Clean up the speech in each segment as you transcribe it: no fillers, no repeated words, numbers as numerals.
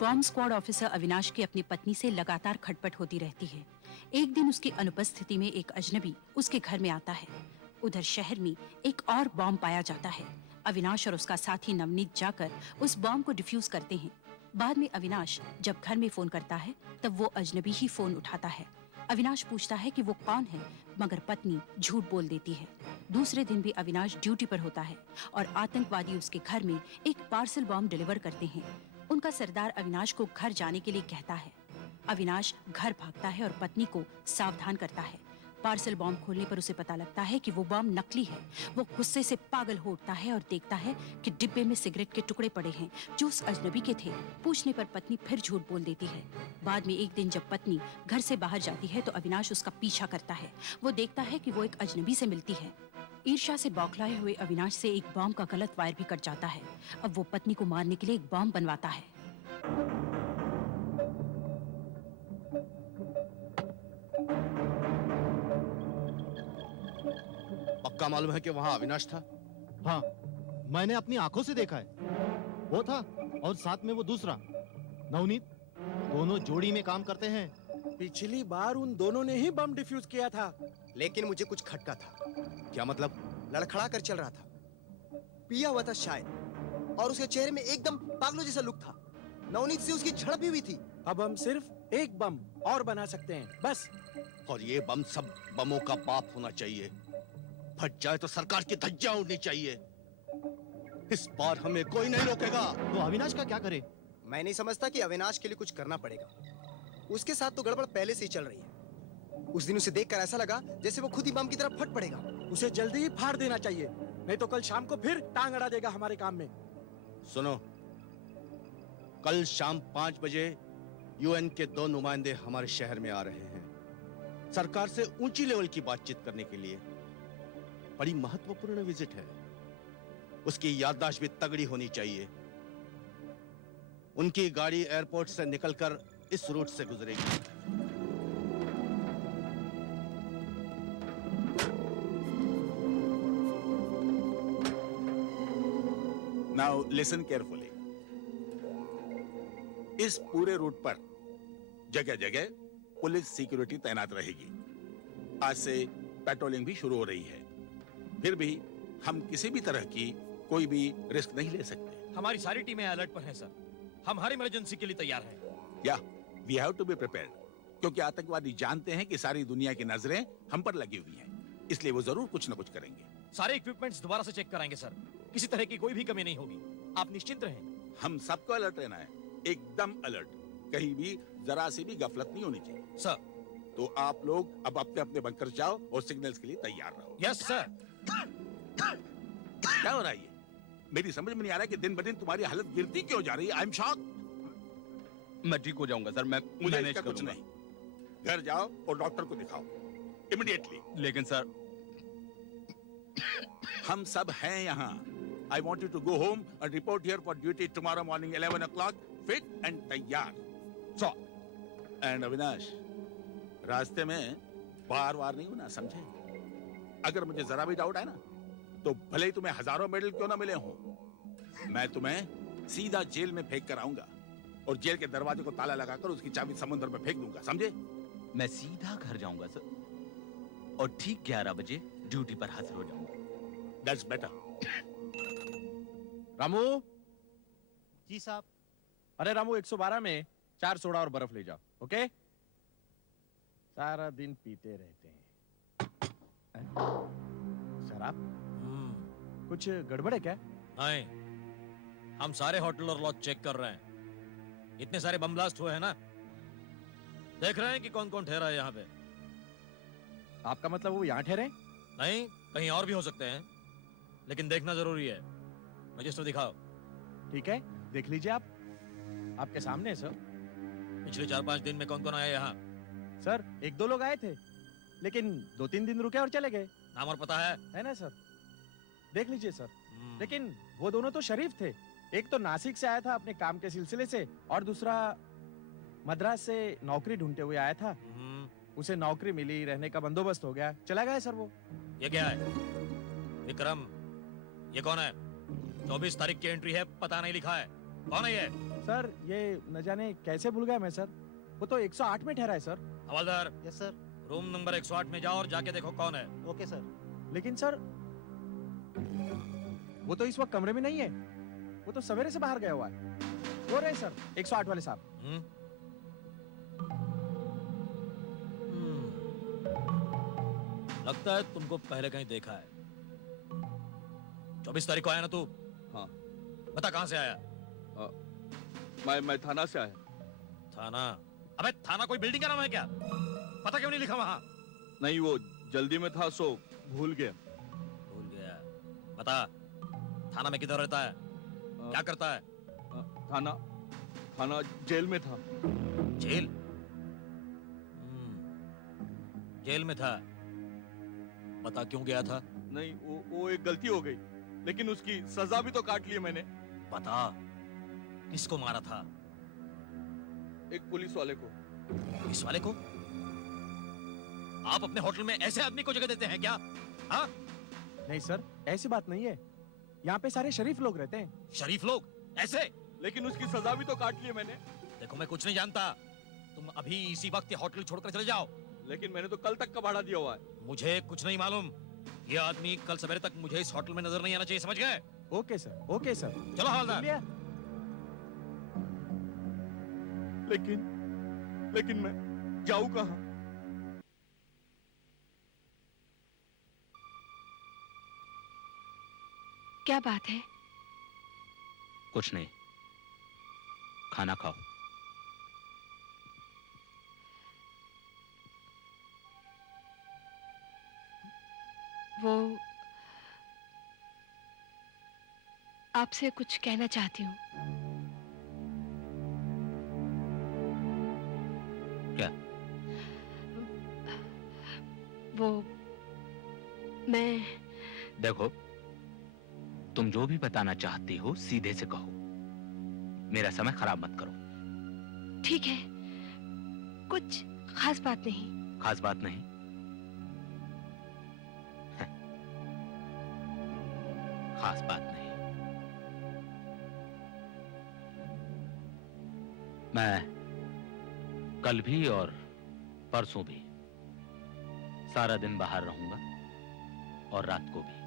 Bomb squad officer Avinash की अपनी पत्नी से लगातार खटपट होती रहती है। एक दिन उसकी अनुपस्थिति में एक अजनबी उसके घर में आता है। उधर शहर में एक और बॉम्ब पाया जाता है। अविनाश और उसका साथी नवनीत जाकर उस बॉम्ब को डिफ्यूज करते हैं। बाद में अविनाश जब घर में फोन करता है तब वो अजनबी ही फोन उठाता है। अविनाश पूछता है कि वो कौन है, मगर पत्नी झूठ बोल देती है। दूसरे दिन भी अविनाश ड्यूटी पर होता है और आतंकवादी उसके घर में एक पार्सल बॉम्ब डिलीवर करते हैं। उनका सरदार अविनाश को घर जाने के लिए कहता है। अविनाश घर भागता है और पत्नी को सावधान करता है। पार्सल बॉम्ब खोलने पर उसे पता लगता है कि वो बॉम्ब नकली है। वो गुस्से से पागल हो उठता है और देखता है कि डिब्बे में सिगरेट के टुकड़े पड़े हैं जो उस अजनबी के थे। पूछने पर पत्नी फिर झूठ बोल देती है। बाद में एक दिन जब पत्नी घर से बाहर जाती है तो अविनाश उसका पीछा करता है। वो देखता है कि वो एक अजनबी से मिलती है। ईर्ष्या से बौखलाए हुए अविनाश से एक बॉम्ब का गलत वायर भी कट जाता है। अब वो पत्नी को मारने के लिए एक बॉम्ब बनवाता है। पक्का मालूम है कि वहाँ अविनाश था? हाँ, मैंने अपनी आंखों से देखा है। वो था और साथ में वो दूसरा नवनीत, दोनों जोड़ी में काम करते हैं। पिछली बार उन दोनों ने ही बम डिफ्यूज किया था। लेकिन मुझे कुछ खटका था। क्या मतलब? लड़खड़ा कर चल रहा था, पिया हुआ था शायद, और उसके चेहरे में एकदम पागलों जैसा लुक था। नवनीत से उसकी झड़प भी हुई थी। अब हम सिर्फ एक बम और बना सकते हैं, बस। और ये बम सब बमों का बाप होना चाहिए। फट जाए तो सरकार की धज्जियां उड़नी चाहिए। इस बार हमें कोई नहीं रोकेगा। तो अविनाश का क्या करे? मैं नहीं समझता कि अविनाश के लिए कुछ करना पड़ेगा। उसके साथ तो गड़बड़ पहले से ही चल रही है। उस दिन उसे देखकर ऐसा लगा जैसे वो खुद ही बम की तरफ फट पड़ेगा। उसे जल्दी ही फाड़ देना चाहिए, नहीं तो कल शाम को फिर टांग अड़ा देगा हमारे काम में। सुनो, कल शाम 5 बजे यूएन के 2 नुमाइंदे हमारे शहर में आ रहे हैं सरकार से ऊंची लेवल की बातचीत करने के लिए। बड़ी महत्वपूर्ण विजिट है। उसकी याददाश्त भी तगड़ी होनी चाहिए। उनकी गाड़ी एयरपोर्ट से निकलकर इस रूट से गुजरेगी। Now listen carefully. इस पूरे रूट पर जगह जगह पुलिस सिक्योरिटी तैनात रहेगी। आज से पेट्रोलिंग भी शुरू हो रही है। फिर भी हम किसी भी तरह की कोई भी रिस्क नहीं ले सकते। हमारी सारी टीमें अलर्ट पर हैं सर। हम हर इमरजेंसी के लिए तैयार हैं। या we have to be prepared, क्योंकि आतंकवादी जानते हैं कि सारी दुनिया की नजरें हम पर लगी हुई हैं। इसलिए वो जरूर कुछ न कुछ करेंगे। सारे इक्विपमेंट्स दोबारा से चेक कराएंगे सर। किसी तरह की कोई भी कमी नहीं होगी, आप निश्चिंत रहें। हम सबको अलर्ट रहना है, एकदम अलर्ट। कहीं भी जरा सी भी गफलत नहीं होनी चाहिए सर। तो आप लोग अब अपने अपने बंकर जाओ और सिग्नल्स के लिए तैयार रहो। Yes sir. क्या हो रहा है ये? मेरी समझ में नहीं आ रहा कि दिन ब दिन तुम्हारी हालत गिरती क्यों जा रही है। I am shock. मैं ठीक हो जाऊंगा सर। मैं मुझे मैनेज इसका कुछ करूंगा। नहीं। घर जाओ और डॉक्टर को दिखाओ इमीडिएटली। लेकिन सर, हम सब हैं यहाँ। I want you to go home and report here for duty tomorrow morning 11 o'clock, fit and तैयार। सर। And अविनाश, रास्ते में बार-बार नहीं होना, समझे? अगर मुझे जरा भी डाउट है ना, तो भले ही तुम्हें हजारों मेडल क्यों ना मिले हों, मैं तुम्हें सीधा जेल में फेंक कर आऊंगा और जेल के दरवाजे को ताला लगाकर उसकी चाबी समुद्र में फेंक दूंगा, समझे? मैं सीधा घर जाऊंगा सर और ठीक 11 बजे ड्यूटी पर हाजिर हो जाऊंगा। That's better. रामू। जी साहब। अरे रामू, 112 में 4 सोडा और बर्फ ले जाओ, ओके? सारा दिन पीते रहते हैं। शराब? कुछ गड़बड़ है क्या? नहीं, हम सारे होटल और लॉज चेक कर रहे हैं। इतने सारे बम ब्लास्ट हुए हैं ना, देख रहे हैं कि कौन कौन ठहरा है यहाँ पे। आपका मतलब वो यहाँ ठहरे? नहीं, कहीं और भी हो सकते हैं, लेकिन देखना जरूरी है। रजिस्टर दिखाओ। ठीक है, देख लीजिए आप। आपके सामने है सर। पिछले 4-5 दिन में कौन कौन आया यहाँ? सर, 1-2 लोग आए थे, लेकिन 2-3 दिन रुके और चले गए। नाम और पता है ना सर? देख लीजिए सर। लेकिन वो दोनों तो शरीफ थे। एक तो नासिक से आया था अपने काम के सिलसिले से, और दूसरा मद्रास से नौकरी ढूंढते हुए आया था। उसे नौकरी मिली, रहने का बंदोबस्त हो गया, चला गया सर वो। ये क्या है? विक्रम, ये कौन है? 24 तारीख की एंट्री है, पता नहीं लिखा है। कौन है ये? सर ये न जाने कैसे भूल गया मैं सर। वो तो 108 में ठहरा है सर। हवलदार, यस सर। रूम नंबर 108 में जाओ और जाके देखो कौन है। Okay sir. लेकिन सर वो तो इस वक्त कमरे में नहीं है। वो तो सवेरे से बाहर गया हुआ है। वो रहे सर 108 वाले साहब। हम्म? लगता है तुमको पहले कहीं देखा है। 24 तारीख को आया ना तू? हाँ। बता कहां से आया? मैं थाना से आया। थाना? अबे थाना कोई बिल्डिंग का नाम है क्या? पता क्यों नहीं लिखा वहां? नहीं, वो जल्दी में था सो भूल गया। भूल गया? बता, थाना में किधर रहता है? क्या करता है? थाना जेल में था। जेल? जेल में था। बता क्यों गया था? नहीं, वो एक गलती हो गई, लेकिन उसकी सजा भी तो काट ली मैंने। बता, किसको मारा था? एक पुलिस वाले को। पुलिस वाले को? आप अपने होटल में ऐसे आदमी को जगह देते हैं क्या? हाँ? नहीं सर, ऐसी बात नहीं है। यहाँ पे सारे शरीफ लोग रहते हैं। शरीफ लोग ऐसे? लेकिन उसकी सजा भी तो काट ली मैंने। देखो मैं कुछ नहीं जानता, तुम अभी इसी वक्त ये होटल छोड़कर चले जाओ। लेकिन मैंने तो कल तक का भाड़ा दिया हुआ है। मुझे कुछ नहीं मालूम। ये आदमी कल सवेरे तक मुझे इस होटल में नजर नहीं आना चाहिए, समझ गए? Okay sir, okay sir. चलो हवलदार। लिया। लेकिन मैं जाऊं कहाँ? क्या बात है? कुछ नहीं, खाना खाओ। वो आपसे कुछ कहना चाहती हूँ। क्या? वो मैं देखो, तुम जो भी बताना चाहती हो सीधे से कहो, मेरा समय खराब मत करो। ठीक है, कुछ खास बात नहीं। खास बात नहीं? खास बात नहीं। मैं कल भी और परसों भी सारा दिन बाहर रहूंगा और रात को भी।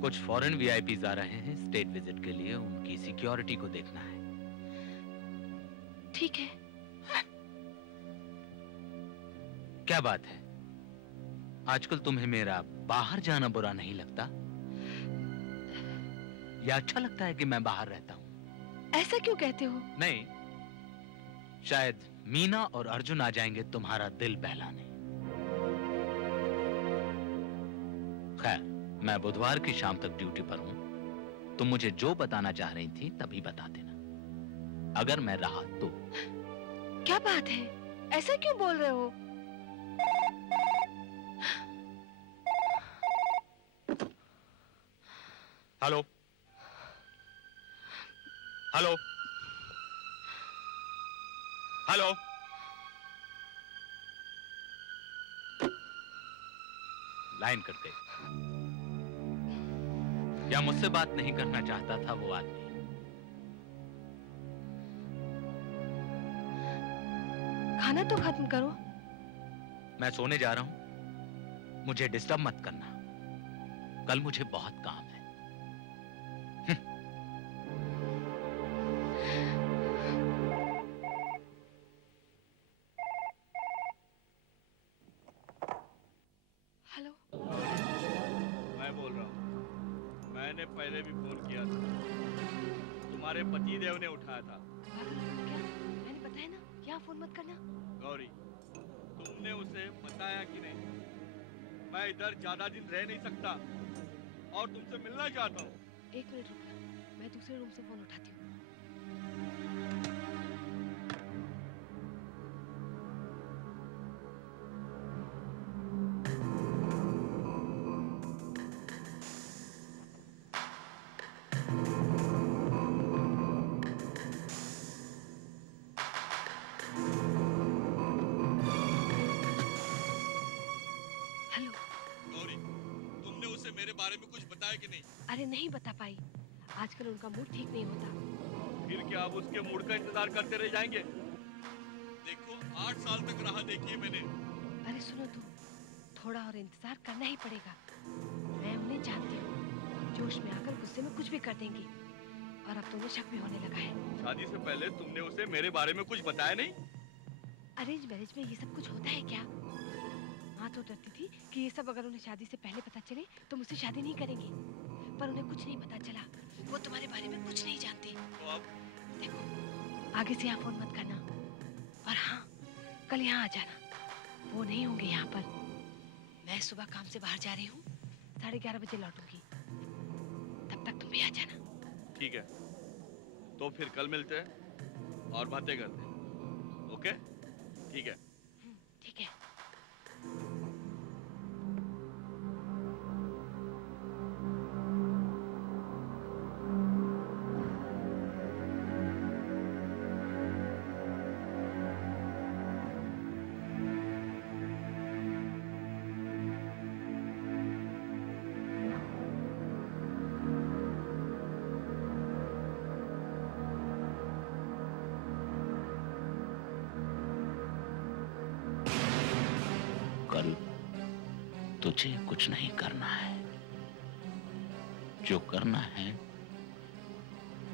कुछ फॉरेन वीआईपीज आ रहे हैं स्टेट विजिट के लिए, उनकी सिक्योरिटी को देखना है। ठीक है। क्या बात है, आजकल तुम्हें मेरा बाहर जाना बुरा नहीं लगता? या अच्छा लगता है कि मैं बाहर रहता हूं? ऐसा क्यों कहते हो? नहीं, शायद मीना और अर्जुन आ जाएंगे तुम्हारा दिल बहलाने। खैर, मैं बुधवार की शाम तक ड्यूटी पर हूं। तुम मुझे जो बताना चाह रही थी तभी बता देना, अगर मैं रहा तो। क्या बात है, ऐसा क्यों बोल रहे हो? Hello hello hello. Line cut गई। क्या मुझसे बात नहीं करना चाहता था वो आदमी? खाना तो खत्म करो। मैं सोने जा रहा हूं, मुझे डिस्टर्ब मत करना। कल मुझे बहुत काम है। हेलो। मैं बोल रहा हूँ। मैंने पहले भी फोन किया था, तुम्हारे पति देव ने उठाया था। क्या? मैंने बताया ना, यहाँ फोन मत करना। गौरी, तुमने उसे बताया कि नहीं? मैं इधर ज्यादा दिन रह नहीं सकता और तुमसे मिलना चाहता हूँ। एक मिनट रुको, मैं दूसरे रूम से फोन उठाती हूँ। हेलो। गौरी, तुमने उसे मेरे बारे में कुछ बताया कि नहीं? अरे नहीं बता पाई। आजकल उनका मूड ठीक नहीं होता। फिर क्या अब उसके मूड का इंतजार करते रह जाएंगे? देखो 8 साल तक राह देखी है मैंने। अरे सुनो तो, थोड़ा और इंतजार करना ही पड़ेगा। मैं उन्हें जानती हूँ, जोश में आकर गुस्से में कुछ भी कर देंगी। और अब तो उन्हें शक भी होने लगा है। शादी से पहले तुमने उसे मेरे बारे में कुछ बताया नहीं? अरेंज मैरिज में ये सब कुछ होता है क्या? माँ तो डरती थी कि ये सब अगर उन्हें शादी से पहले पता चले तो मुझसे शादी नहीं करेंगे, पर उन्हें कुछ नहीं पता चला। वो तुम्हारे बारे में कुछ नहीं जानते। तो अब देखो, आगे से यहाँ फोन मत करना। और हाँ, कल यहाँ आ जाना। वो नहीं होंगे यहाँ पर। मैं सुबह काम से बाहर जा रही हूँ, 11:30 बजे लौटूंगी। तब तक तुम भी आ जाना। ठीक है, तो फिर कल मिलते हैं और बातें करते हैं। ओके? ठीक है। ठीक है। कल तुझे कुछ नहीं करना है, जो करना है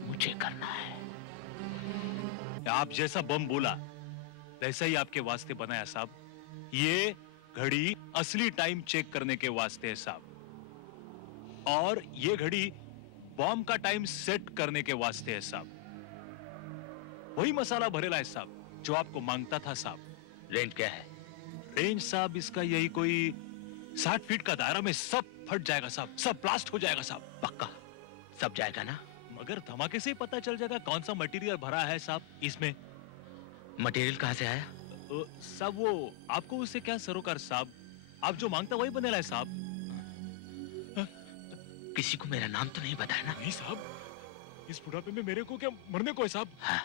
मुझे करना है। आप जैसा बम बोला वैसा ही आपके वास्ते बनाया साहब। ये घड़ी असली टाइम चेक करने के वास्ते है साहब, और ये घड़ी बॉम्ब का टाइम सेट करने के वास्ते है साहब। वही मसाला भरेला है साहब जो आपको मांगता था साहब। रेंज क्या है? रेंज साहब इसका यही कोई 60 फीट का दायरा में सब फट जाएगा साहब, सब ब्लास्ट हो जाएगा साहब। पक्का सब जाएगा ना? मगर धमाके से ही पता चल जाएगा कौन सा मटेरियल भरा है साहब इसमें। मटेरियल कहाँ से आया? साहब वो आपको उससे क्या सरोकार साहब, आप जो मांगता वही बनेला है साहब। किसी को मेरा नाम तो नहीं बताया ना? नहीं साहब, इस बुढ़ापे में मेरे को क्या मरने को है साहब? हाँ।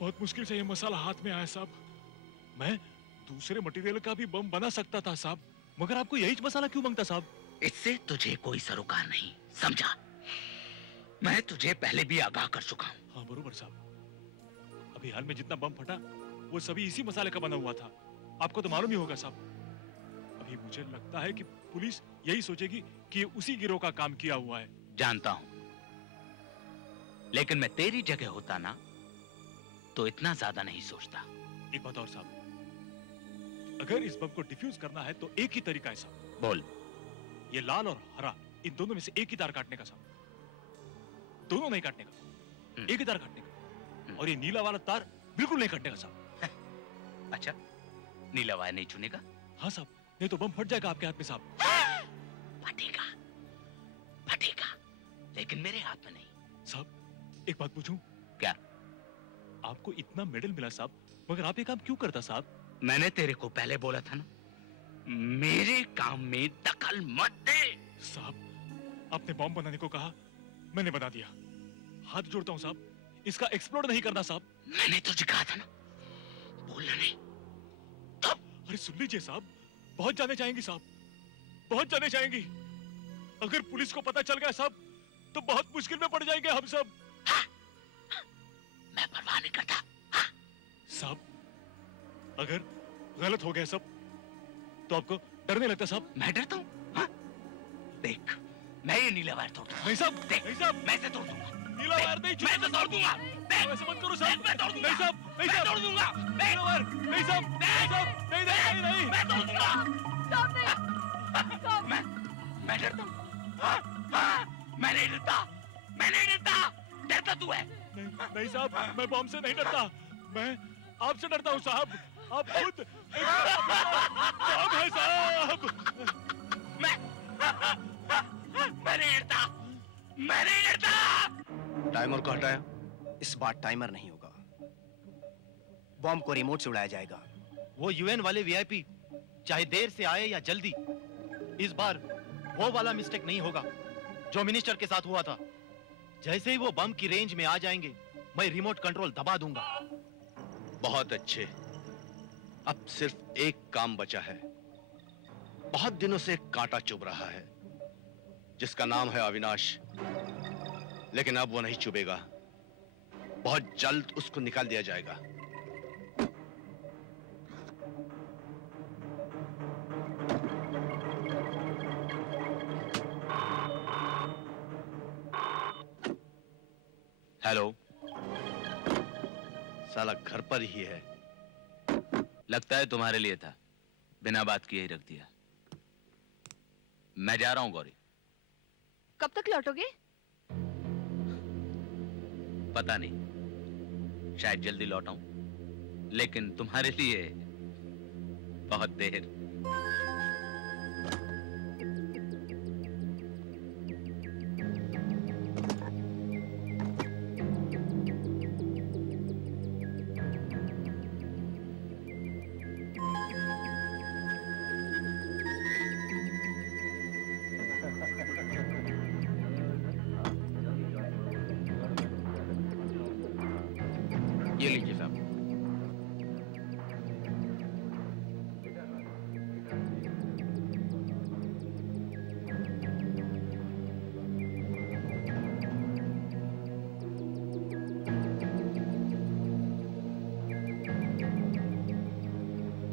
बहुत मुश्किल से ये मसाला हाथ में आया साहब। मैं दूसरे मटेरियल का भी बम बना सकता था साहब, मगर आपको यही मसाला क्यों मांगता साहब? इससे तुझे कोई सरोकार नहीं, समझा? मैं तुझे पहले भी आगाह कर चुका हूँ। हाँ बरोबर साहब, अभी हाल में जितना बम फटा वो सभी इसी मसाले का बना हुआ था। आपको तो मालूम ही होगा साहब। अभी मुझे लगता है कि पुलिस यही सोचेगी कि ये उसी गिरोह का काम किया हुआ है। जानता हूँ, लेकिन मैं तेरी जगह होता ना तो इतना ज्यादा नहीं सोचता। एक बात और साहब, अगर इस बम को डिफ्यूज करना है तो एक ही तरीका है साहब। बोल। ये लाल और हरा, इन दोनों में से एक ही तार काटने का साहब। दोनों नहीं काटने का, एक ही तार काटने का। और ये नीला वाला तार बिल्कुल नहीं काटने का साहब। अच्छा, नीला वायर नहीं चुनेगा? हाँ साहब, नहीं तो बम फट जाएगा आपके हाथ में साहब। फटेगा, फटेगा, लेकिन मेरे हाथ में नहीं। साहब एक बात पूछूं? क्या? आपको इतना मेडल मिला साहब, मगर आप ये काम क्यों करता साहब? मैंने तेरे को पहले बोला था ना, मेरे काम में दखल मत दे। साहब आपने बॉम्ब बनाने को कहा, मैंने बना दिया। हाथ जोड़ता हूँ साहब, इसका एक्सप्लोड नहीं करना साहब। मैंने तुझे कहा था ना, बोलना नहीं। अरे सुन लीजिए साहब, बहुत जाने चाहेंगी साहब, बहुत जाने चाहेंगी। अगर पुलिस को पता चल गया साहब तो बहुत मुश्किल में पड़ जाएंगे हम सब। मैं परवाह नहीं करता। साहब अगर गलत हो गया सब तो आपको डर नहीं लगता साहब? मैं डरता हूँ? हाँ? देख, मैं ये नीला वायर तोड़ दूंगा। नहीं साहब, देख, नहीं साहब, मैं इसे तोड़ दूंगा। नीला वायर नहीं, मैं इसे तोड़ दूंगा। देख, ऐसे मत करो साहब। मैं तोड़ दूंगा। नहीं साहब, नहीं मैं साहब, तोड़ दूंगा। नीला वायर नहीं साहब, नहीं साहब, नहीं नहीं नहीं, मैं तोड़ दूंगा। मैं डरता हूँ। हाँ, हाँ, मैं नहीं डरता, मैं नहीं डरता। डरता तू है। नहीं साहब, मैं बॉम्ब से नहीं डरता, मैं आपसे डरता हूँ साहब। आप खुद एक बॉम्ब है साहब। मैं नहीं डरता, मैं नहीं डरता। टाइमर को हटाया। इस बार टाइमर नहीं होगा, बॉम्ब को रिमोट से उड़ाया जाएगा। वो यूएन वाले वीआईपी चाहे देर से आए या जल्दी, इस बार वो वाला मिस्टेक नहीं होगा जो मिनिस्टर के साथ हुआ था। जैसे ही वो बम की रेंज में आ जाएंगे, मैं रिमोट कंट्रोल दबा दूंगा। बहुत अच्छे, अब सिर्फ एक काम बचा है। बहुत दिनों से कांटा चुभ रहा है। जिसका नाम है अविनाश, लेकिन अब वो नहीं चुभेगा। बहुत जल्द उसको निकाल दिया जाएगा। हेलो, साला घर पर ही है। लगता है तुम्हारे लिए था, बिना बात किए ही रख दिया। मैं जा रहा हूं गौरी। कब तक लौटोगे? पता नहीं, शायद जल्दी लौट आऊं, लेकिन तुम्हारे लिए बहुत देर। ये लीजिए साहब।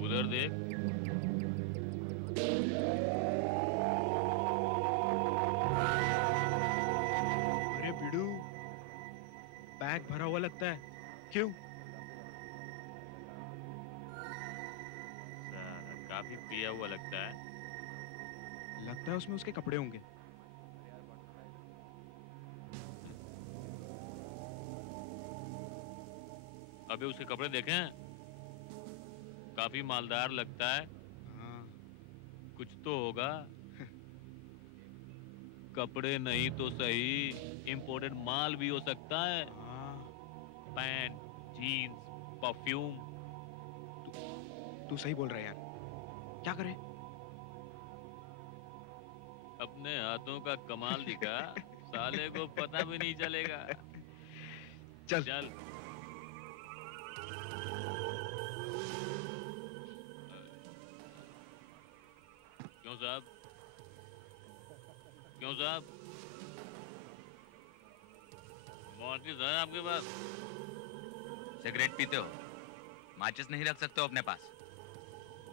उधर देख। अरे बिडू, बैग भरा हुआ लगता है। क्यों? साला काफी पिया हुआ लगता है। लगता है उसमें उसके कपड़े होंगे। अबे उसके कपड़े देखे हैं? काफी मालदार लगता है। कुछ तो होगा। कपड़े नहीं तो सही, इंपोर्टेड माल भी हो सकता है। Pant, jeans, perfume. तू सही बोल रहा है यार। क्या करे? अपने हाथों का कमाल दिखा, साले को पता भी नहीं चलेगा। चल। चल। क्यों साहब? क्यों साहब? माचिस है आपके पास? सिगरेट पीते हो, माचिस नहीं रख सकते हो अपने पास?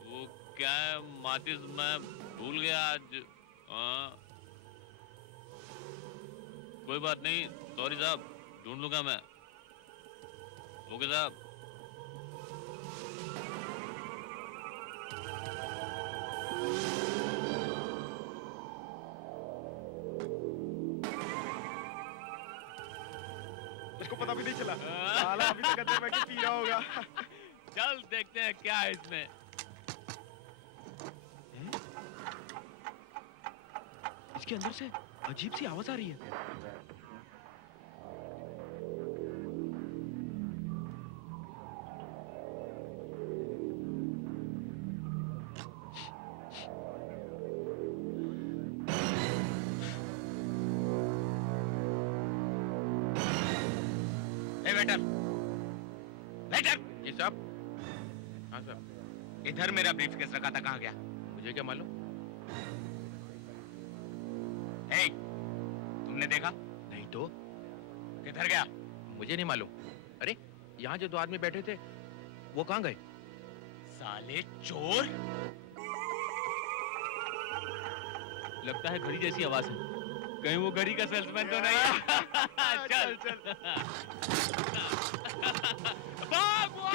वो क्या है, माचिस मैं भूल गया आज। कोई बात नहीं, सॉरी साहब, ढूंढ लूंगा मैं। ओके साहब। उसको पता भी नहीं चला। साला अभी तक अंदर बैठ के पी रहा होगा। चल देखते हैं क्या है इसमें। इसके अंदर से अजीब सी आवाज आ रही है। Waiter, waiter. जी साहब। हाँ साहब। इधर मेरा ब्रीफकेस रखा था, कहाँ गया? मुझे क्या मालूम? हे, तुमने देखा? नहीं तो। किधर गया? मुझे नहीं मालूम। अरे यहाँ जो दो आदमी बैठे थे वो कहाँ गए? साले चोर! लगता है घड़ी जैसी आवाज है। कहीं वो घड़ी का सेल्समैन तो नहीं है? चल चल। भाग वो!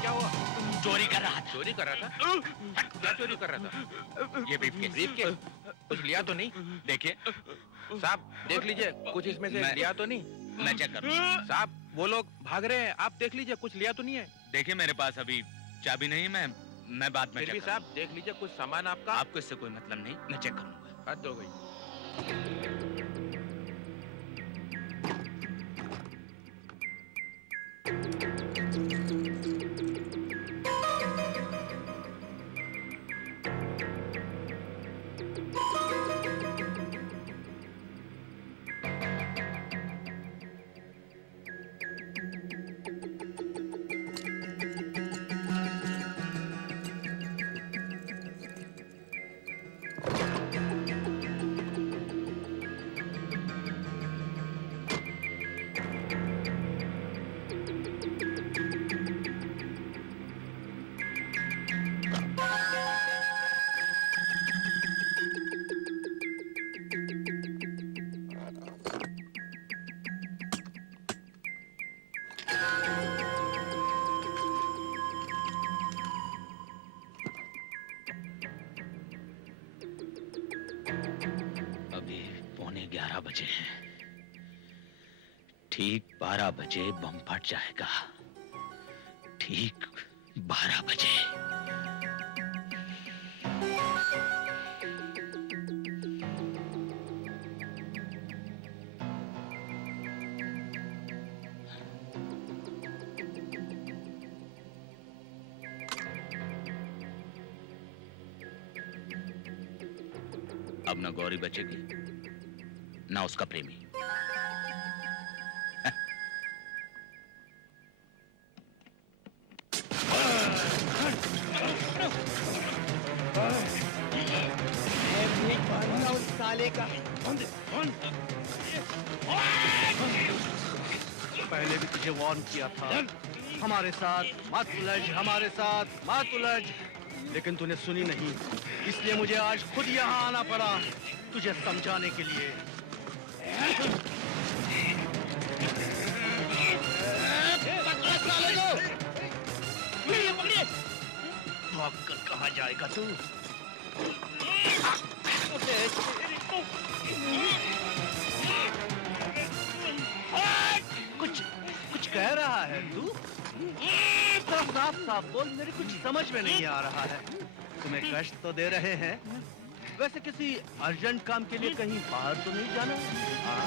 क्या हुआ? चोरी कर रहा था। चोरी कर रहा था? क्या चोरी कर रहा था? ये ब्रीफकेस। ब्रीफकेस? कुछ लिया तो नहीं? देखिए, साहब देख लीजिए, कुछ इसमें से लिया तो नहीं? मैं चेक कर रहा हूँ। साहब वो लोग भाग रहे हैं, आप देख लीजिए कुछ लिया तो नहीं है? देखिए मेरे पास अभी चाबी नहीं, मैं बाद में फिर भी चेक साहब देख लीजिए कुछ सामान आपका। आपको इससे कोई मतलब नहीं, मैं चेक करूंगा। हद हो गई। 12 बजे हैं। ठीक 12 बजे बम फट जाएगा। ठीक 12 बजे। अब ना गौरी बचेगी ना उसका प्रेमी। साले का पहले भी तुझे वार्न किया था, हमारे साथ मत उलझ, हमारे साथ मत उलझ, लेकिन तूने सुनी नहीं। इसलिए मुझे आज खुद यहाँ आना पड़ा तुझे समझाने के लिए। भागकर कहाँ जाएगा तू? कुछ कुछ कह रहा है तू? साफ साफ बोल, मेरी कुछ समझ में नहीं आ रहा है। तुम्हें कष्ट तो दे रहे हैं। वैसे किसी अर्जेंट काम के लिए कहीं बाहर तो नहीं जाना? हाँ?